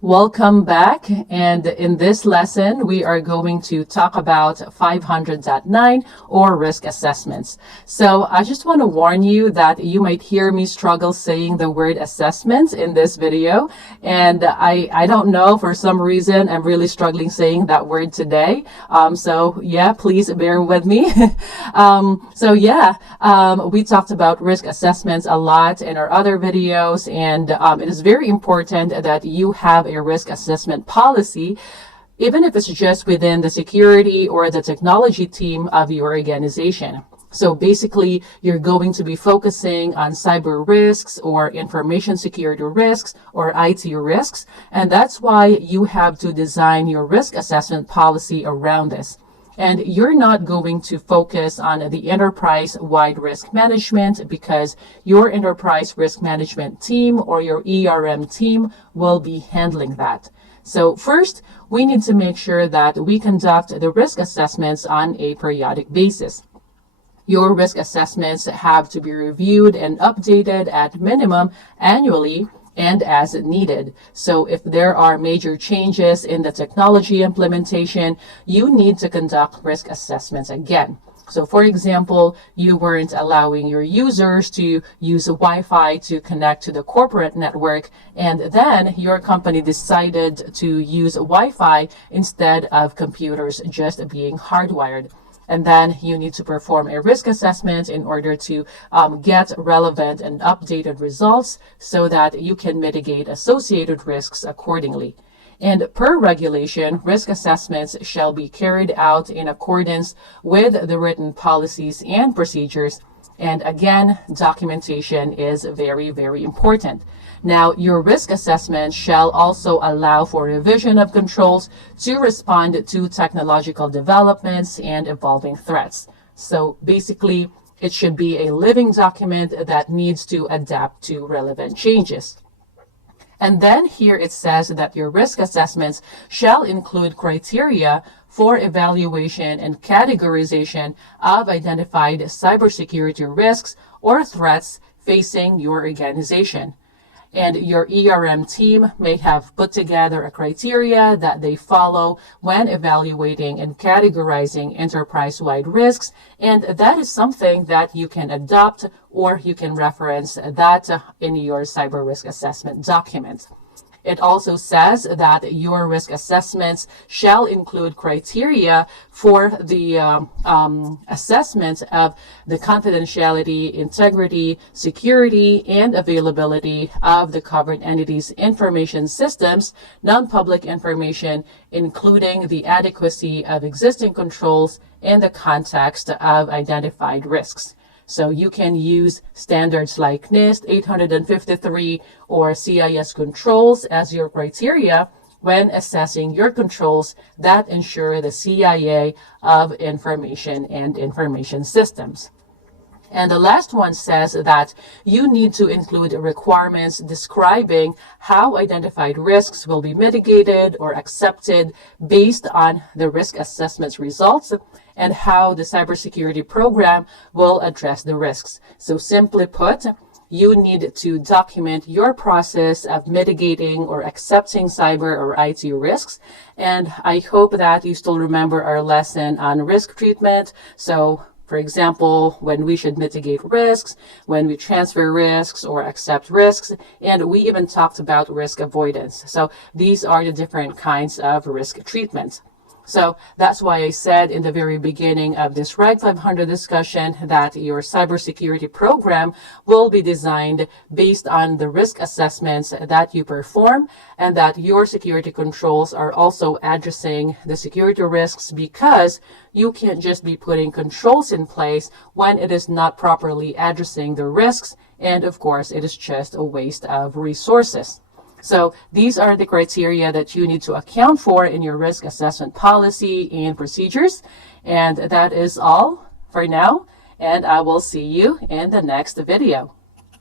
Welcome back, and in this lesson we are going to talk about 500.9 or risk assessments. So I just want to warn you that you might hear me struggle saying the word assessment in this video, and I don't know, for some reason I'm really struggling saying that word today. So yeah, please bear with me. We talked about risk assessments a lot in our other videos, and it is very important that you have a risk assessment policy, even if it's just within the security or the technology team of your organization. So basically, you're going to be focusing on cyber risks or information security risks or IT risks, and that's why you have to design your risk assessment policy around this. And you're not going to focus on the enterprise-wide risk management because your enterprise risk management team or your ERM team will be handling that. So first, we need to make sure that we conduct the risk assessments on a periodic basis. Your risk assessments have to be reviewed and updated at minimum annually and as needed. So if there are major changes in the technology implementation, you need to conduct risk assessments again. So for example, you weren't allowing your users to use Wi-Fi to connect to the corporate network, and then your company decided to use Wi-Fi instead of computers just being hardwired. And then you need to perform a risk assessment in order to get relevant and updated results so that you can mitigate associated risks accordingly. And per regulation, risk assessments shall be carried out in accordance with the written policies and procedures. And again, documentation is very, very important. Now, your risk assessment shall also allow for revision of controls to respond to technological developments and evolving threats. So basically, it should be a living document that needs to adapt to relevant changes. And then here it says that your risk assessments shall include criteria for evaluation and categorization of identified cybersecurity risks or threats facing your organization. And your ERM team may have put together a criteria that they follow when evaluating and categorizing enterprise-wide risks, and that is something that you can adopt or you can reference that in your cyber risk assessment document. It also says that your risk assessments shall include criteria for the assessment of the confidentiality, integrity, security, and availability of the covered entities' information systems, non-public information, including the adequacy of existing controls in the context of identified risks. So you can use standards like NIST 853 or CIS controls as your criteria when assessing your controls that ensure the CIA of information and information systems. And the last one says that you need to include requirements describing how identified risks will be mitigated or accepted based on the risk assessment's results and how the cybersecurity program will address the risks. So simply put, you need to document your process of mitigating or accepting cyber or IT risks. And I hope that you still remember our lesson on risk treatment. So for example, when we should mitigate risks, when we transfer risks or accept risks, and we even talked about risk avoidance. So these are the different kinds of risk treatments. So that's why I said in the very beginning of this Reg 500 discussion that your cybersecurity program will be designed based on the risk assessments that you perform, and that your security controls are also addressing the security risks, because you can't just be putting controls in place when it is not properly addressing the risks, and of course it is just a waste of resources. So these are the criteria that you need to account for in your risk assessment policy and procedures. And that is all for now. And I will see you in the next video.